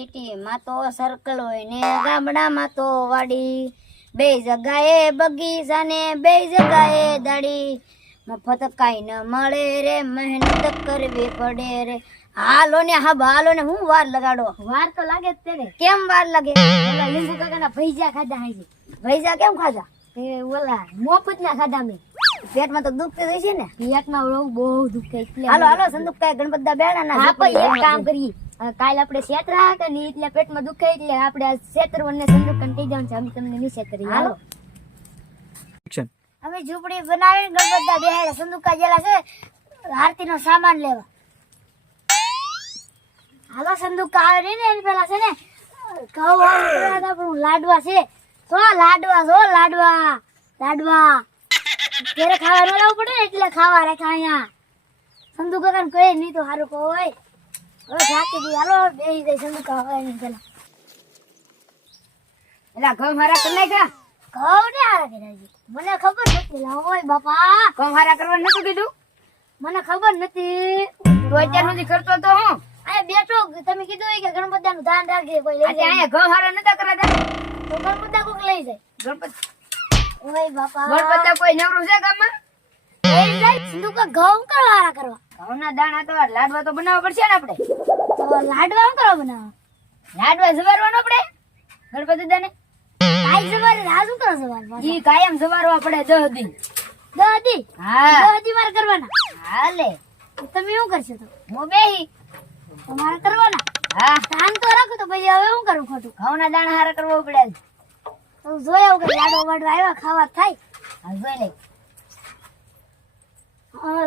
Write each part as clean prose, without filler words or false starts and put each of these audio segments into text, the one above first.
સિટીમાં તો સર્કલ હોય ને ગામડામાં તો વાડી, બે જગાએ બગીચા ને બે જગાએ દાડી, મફત કાઈ ન મળે રે, મહેનત કરવી પડે રે. હાલો ને હાલો ને, હું વાર લગાડો? વાર તો લાગે જ તેને. કેમ વાર લાગે? ઓલા લીંબુ કાકાના ભૈજા ખાધા હશે. ભૈજા કેમ ખાધા? એ ઓલા મોફત ના ખાધા મેં. પેટમાં તો દુખતું હોય છે ને. પેટમાં બહુ દુખે એટલે. હાલો સંદુકભાઈ ગણપતદા બેડા ના. આપણે એક કામ કરીએ, કાલ આપણે શેતરા કે ની એટલે પેટમાં દુખે એટલે આપણે શેતરવન ને સંદુકન કહી જવાનું છે. અમે તમને ની શેતરી. હાલો અમે ઝૂંપડી બનાવી ગણપતદા બેહાડે સંદુકા જેલા છે આરતી નો સામાન લેવા. હાલો સંદુકા આવે ને એની પેલા છે ને ઘઉં લાડવા છે તો લાડવા ઘરે ખાવા ન લાવવું પડે ને એટલે ખાવા રાખ્યા અહીંયા. સંદુકા કાન કહે નહીં તો સારું કહો હોય. હવે ઝાકી દી. હાલો બેસી જાય સંદુકા આવે એની પેલા. એલા ઘઉં મારા કરી નાખ્યા. ઘઉં ને હારા કર્યા. મને ખબર નથી. હોય બાપા, ઘઉં હારા કરવા નતું કીધું? મને ખબર નથી. તો અત્યાર સુધી કરતો તો હું આ બેઠો. તમે કીધું કે ગણપતદા નું ધ્યાન રાખજે. કોઈ લઈ જાય અહીંયા ઘઉં હારા નતા કરાતા તો ગણપતદા કોક લઈ જાય. ગણપત ઓય બાપા, ગણપતદા કોઈ નવરું છે ગામમાં? લઈ જાય સંદુકા ઘઉં કરવા હારા કરવા. ઘઉંના દાણા તો લાડવા તો બનાવવા પડશે ને આપણે. તો લાડવા શું કરવા બનાવવા? લાડવા જવારવાનો આપણે ગણપતદાને. કાઈ જવારે રાજુ કરો જવાર. ઈ કાયમ જવારવા પડે 10 દી. 10 દી? હા 10 દી મારે કરવાના. હાલે તમે શું કરશો? તો હું બેહી તમારે કરવાના. હા કામ તો રાખો. તો પછી હવે શું કરું ખોટું? ઘઉંના દાણા હારા કરવો પડે. તો જોયા વગર લાડો વાડવા આવ્યા ખાવા થાય. હા જોઈ લે.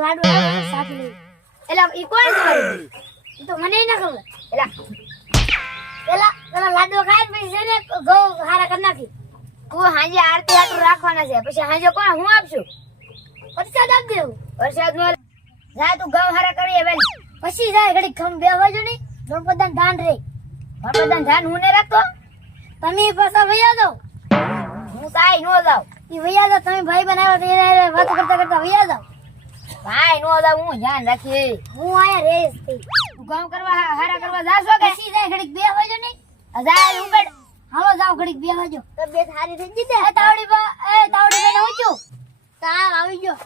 લાડુ સાથ લે. એલા ઈ કોણ જવારી? ઈ તો મને ના ખબર. પેલા લાડવા ખાય પછી છે ને ઘઉં હારા કરી નાખી. તું હાંજે આરતી આટલું રાખવાના છે. પછી હાંજે કોણ હું આપશું? પ્રસાદ આપ દેવું. પ્રસાદ નો જા તું ઘઉં હારા કરી હવે. પછી જાય ઘડી ખમ બે વાજો ની ગણપતદાન ધાન રે. ગણપતદાન ધાન હું ને રાખતો. તમે પાછા વૈયા જાવ. હું કાઈ નો જાવ. ઈ વૈયા જાવ. તમે ભાઈ બનાવ્યો તો એને વાત કરતા કરતા વૈયા જાવ. ભાઈ નો જાવ. હું ધ્યાન રાખી. હું આયા રેસ તું ઘઉં કરવા હારા કરવા જાશો કે? પછી જાય ઘડી બે વાજો ની. હજાર ઉપર હાલો જાવ ઘડી બે વાજો. તબિયત સારી થઈ ગઈ છે? તાવડી બેન ઊંચું તાવ આવી ગયો.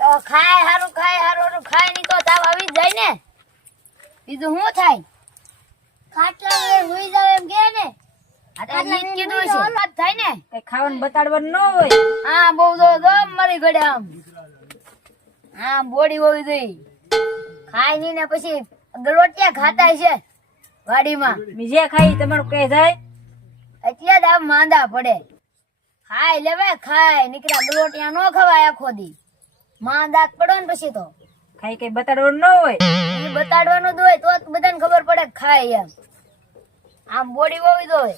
તો ખાય હારું ખાય ની તો તાવ આવી જ જાય ને. બીજું શું થાય? ખાટલા હોઈ જાવ એમ કે ને. આ નીત કીધું છે વાત થાય ને. કઈ ખાવાનું બતાડવાનું ન હોય. હા બહુ દો મરી ગડે આમ. હા બોડી હોવી જોઈએ. ખાય ની ને પછી ગલોટિયા ખાતા છે વાડીમાં. જે ખાઈ તમારું કઈ જાય એટલે જ આમ માંદા પડે. ખાય લેવે ખાય નીકળ્યા ગલોટિયા નો ખવાય આખો દી. માંદા પડો ને પછી તો ખાઈ કઈ બતાડવાનું ન હોય. બતાડવાનું જ હોય તો બધાને ખબર પડે ખાય એમ. આમ બોડી હોવી જોઈએ.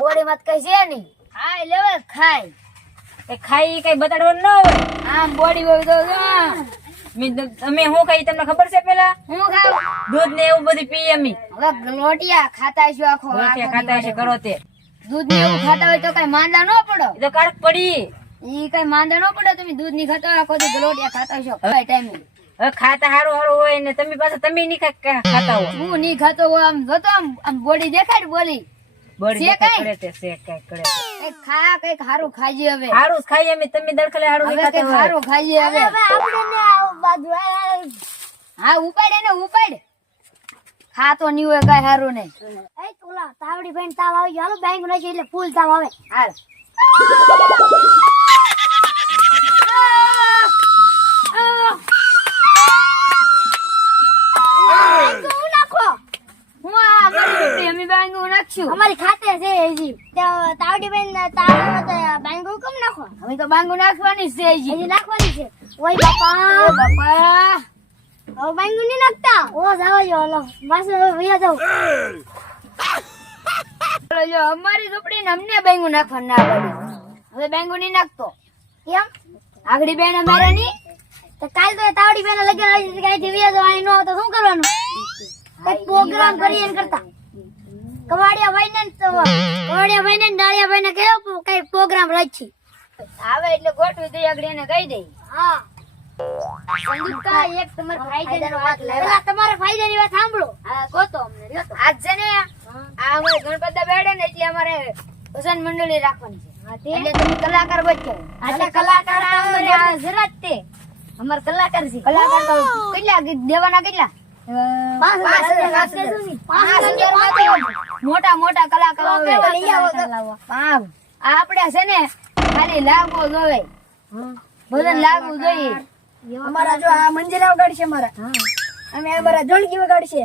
બોડી માં કઈ છે નઈ. ખાય લેવે ખાય ખાઈ કઈ બતાડવાનું ન હોય. આમ બોડી હોવી જોઈએ. અમે હું કઈ તમને ખબર છે? પેલા હું ખાવ દૂધ ને એવું બધું પીએ અમે. હવે ગલોટિયા ખાતા છો આખો ખાતા છે કરો તે. દૂધ ને એવું ખાતા હોય તો કઈ માંદા ન પડો. એ તો કડક પડી. ઈ કઈ માંદા ન પડે. તમે દૂધ ની ખાતા આખો દી ગલોટિયા ખાતા છો હવે ટાઈમે. હવે ખાતા હારું હોય ને તમે પાછા તમે ની ખાતા હો. હું ની ખાતો હોય. આમ જોતો આમ બોડી દેખાય બોલી બોડી કરે તે સે કઈ કરે. ખા કઈક હારું ખાજે. હવે હારું ખાઈએ અમે. તમે દરખલે હારું ની ખાતા હોય. હારું ખાઈએ હવે. આપણે ને આવ બાજુ. હા ઉપાડે ને ઉપાડ. ખાતો ની હોય કઈ હારું નહીં. એ તોલા તાવડી બેન તાવ આવી ગયો. હાલો બેંક નો એટલે ફૂલ તાવ આવે. હાલ અમારી ખાતે છે તાવડી બેન બાંગુ કેમ નાખો? અમે તો બાંગુ નાખવાની છે. નાખવાની છે. ઓય બાપા હવે બાંગુ નહીં નાખતા. ઓ જાવ જો માસે વૈયા જાવ. અમારી ઝૂંપડી ને અમને બાંગુ નાખવા ના પડે. હવે બાંગુ નહીં નાખતો. કેમ? આગળી બેન અમારે ની તો કાલ તો તાવડી બેન લગી કઈ વૈયા જાવ. અહીં નો તો શું કરવાનું? કઈ પ્રોગ્રામ કરી એમ કરતા. કવાડિયા ભાઈ ને ડાળિયા ભાઈ ને કેવો કઈ પ્રોગ્રામ રાખી આવે એટલે ગોઠવી દઈ આગળ એને કહી દઈ. હા સંદૂકકા એક તમારા ફાયદાની વાત લાવ્યા. તમારા ફાયદાની વાત સાંભળો. હા કહો તો અમને લ્યો તો. આજ છે ને આ અમારે ગણપતિ બેડે ને એટલે અમારે ભજન મંડળી રાખવાની છે. એટલે તમે કલાકાર બચ્ચો. એટલે કલાકાર અમારે જરા જ તે અમાર કલાકાર છે. કલાકાર તો કેટલા ગીત દેવાના કેટલા? 5,000 મોટા મોટા કલાકારો આપણે છે ને ખાલી લાગવો જોઈએ. ભજન લાગવું જોઈએ. અમારા જો આ મંજીરા વગાડશે અમારા અમે અમારા ઢોલકી વગાડશે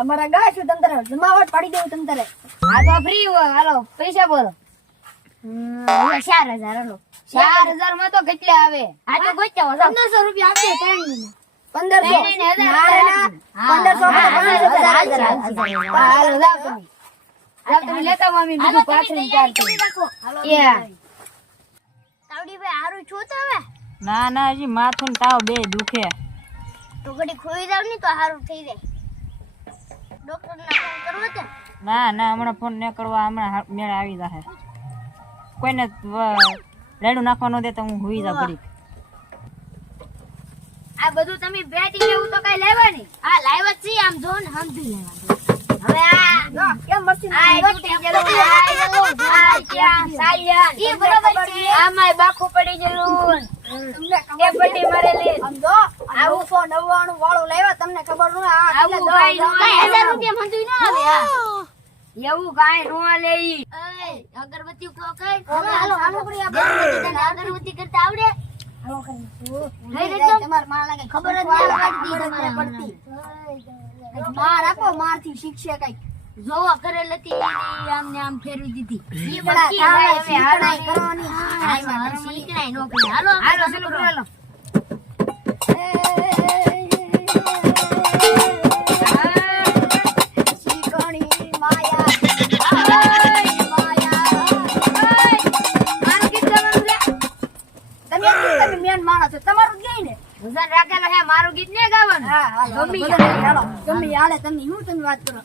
અમારા ગાશું તંતર જમાવટ પાડી દેવું તંતરે. આ તો ફ્રી હોય. હાલો પૈસા બોલો. 4,000 હાલો. 4,000 માં તો કેટલા આવે? આ તો ગોચ્યા 1500 રૂપિયા આપીએ 3 મહિના. 1500 હાલો જાવ તમે. જાવ તમે લેતા આવો. અમે બીજું પાછળ ચાલતું. તાવડીભાઈ હારું છો તો હવે? ના ના હજી માથું ને તાવ બે દુખે. તો ઘડી ખોઈ જાવ ને તો હારું થઈ જાય. ડોક્ટર ને ફોન કરવો છે? ના ના હમણાં ફોન ન કરવા. હમણાં મેળ આવી જશે. કોઈને રેડું નાખવા ન દે તો હું હુઈ જાઉં ઘડીક. આ બધું તમે બેટી લેવું તો કઈ લેવા નહીં. આ લાવ્યા છે આમ જો ને સમજી લેવાનું. હવે આ કેમ મસ્તી આ ડૂટી ગયેલું, આ ત્યાં સાલ્યા ઈ બરાબર છે. આમાંય બાખું પડી ગયેલું. એ પટ્ટી મારેલી. સમજો આ 199 વાળું લાવ્યા તમને ખબર ન આ આવું કાઈ નો આવે. 1000 રૂપિયા મંજૂરી ન આવે. એવું કાઈ નો લે ઈ. અગરબત્તી કો કઈ હાલો હાલો કરી અગરબત્તી કરતા આવડે? તમાર માં લાગે ખબર જ ન પડતી. માર આપો માર થી શીખશે કઈ જોવા કરેલ હતી આમ ને આમ ફેરવી દીધી. ઈ બડા બકી તાવે હવે શીખડાઈ હાલો કરવાની શીખડાઈ નો કરે. હાલો હાલો ચલો હાલો. શીખણી માયા મારું ગીત ગાવાનું છે. તમે મેન માણસ છો તમારું જ ગઈ ને. ભજન રાખેલો હે મારું ગીત ને ગાવાનું. હા હાલો ગમી હાલો ગમી હાલે તમે હું તમે વાત કરો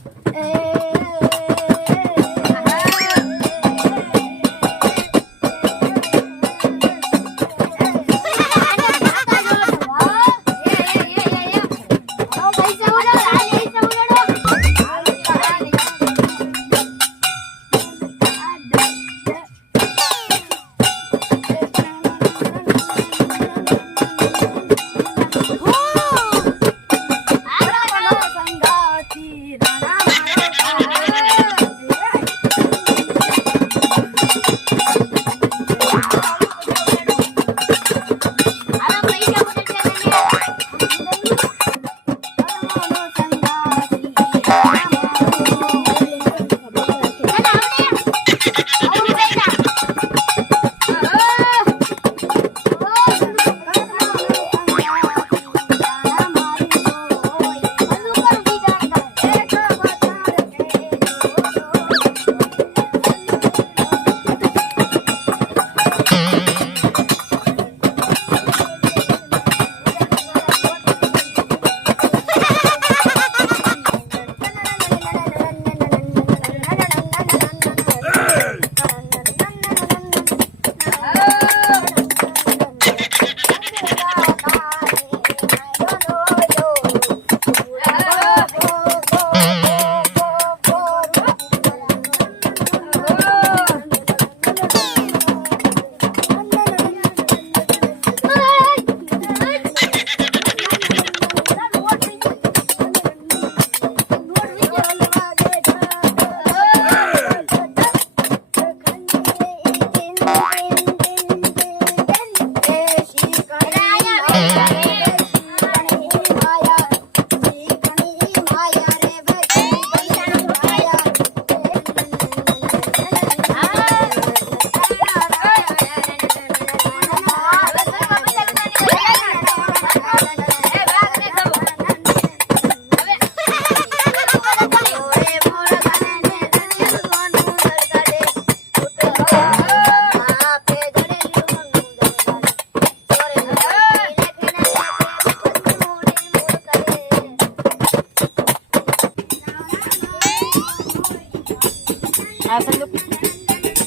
આ સંદૂક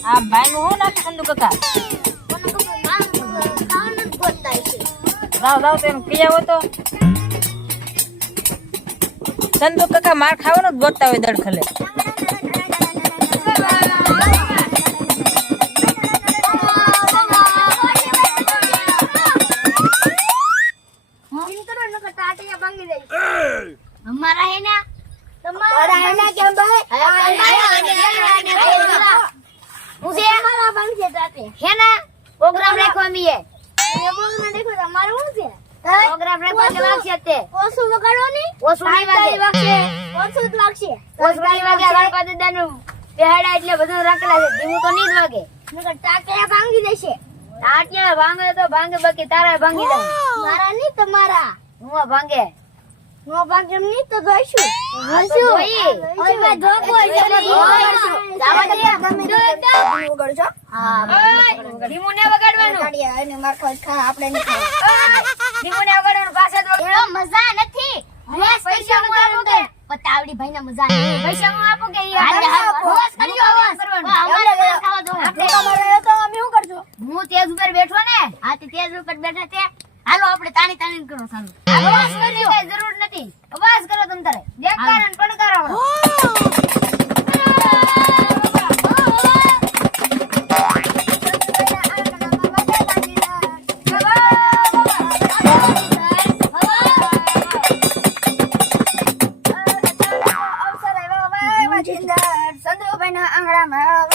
આ ભાઈ નું હું નાખે સંદૂક કાકા. જાઓ તો એમ કહી આવો તો ચંદુ કાકા માર ખાવાનો જ ગોતતા હોય દડખલે. અમારા હે ને તમારા એના કેમ ભાઈ હું છે અમારા બંધ છે તાતે હે ને પ્રોગ્રામ રાખવા મીએ પ્રોગ્રામ દેખો તમારું શું છે પ્રોગ્રામ રાખવા એટલે વાગશે તે ઓસુ વગાડો ની ઓસુ નહીં વાગે ઓસુ જ વાગશે ઓસુ નહીં વાગે ગણપતિ દાદાનું બેહાડા એટલે બધું રાખેલા છે ધીમું તો નહીં જ વાગે નકર ટાટિયા ભાંગી દેશે આટલા ભાંગે તો ભાંગે બાકી તારા ભાંગી જાય મારા નહીં તમારા હું ભાંગે નો ભાંગે નહીં તો જોઈશું જોઈ ઓય મે ધોકો છે જાવા દે તમે વગાડજો હા ધીમું ને વગાડવાનું ટાટિયા એને માર ખા આપણે નહીં ધીમું ને વગાડવાનું પાસે જ એનો મજા નથી પૈસા હું આપું કે પતાવડી ભાઈ ના મજા નહીં પૈસા હું આપું કે હોશ કરજો હોશ કરવાનું. અમારે ખાવા દો આપણે તો અમે શું કરજો હું તેજ ઉપર બેઠો ને આ તે તેજ ઉપર બેઠા તે હાલો આપણે તાણી તાણી કરો સારું અવાજ કરવાની કઈ જરૂર નથી અવાજ કરો તમ તારે દેખાડ અને પડકારો સંધુભાઈ ના આંગણામાં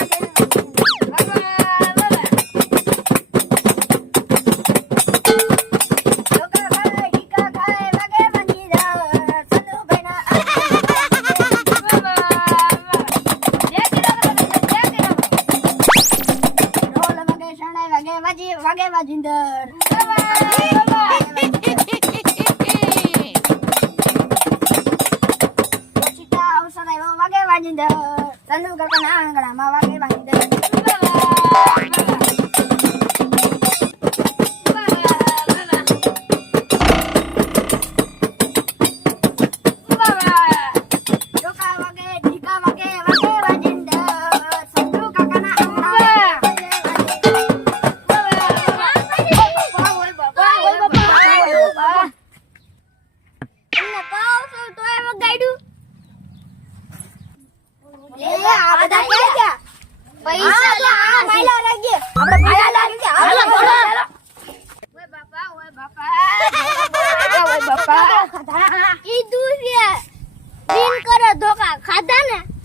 વાગે વાજિંદર વાગે વાજિંદર સંધુ કાકાના આંગણામાં વાગે વાજિંદર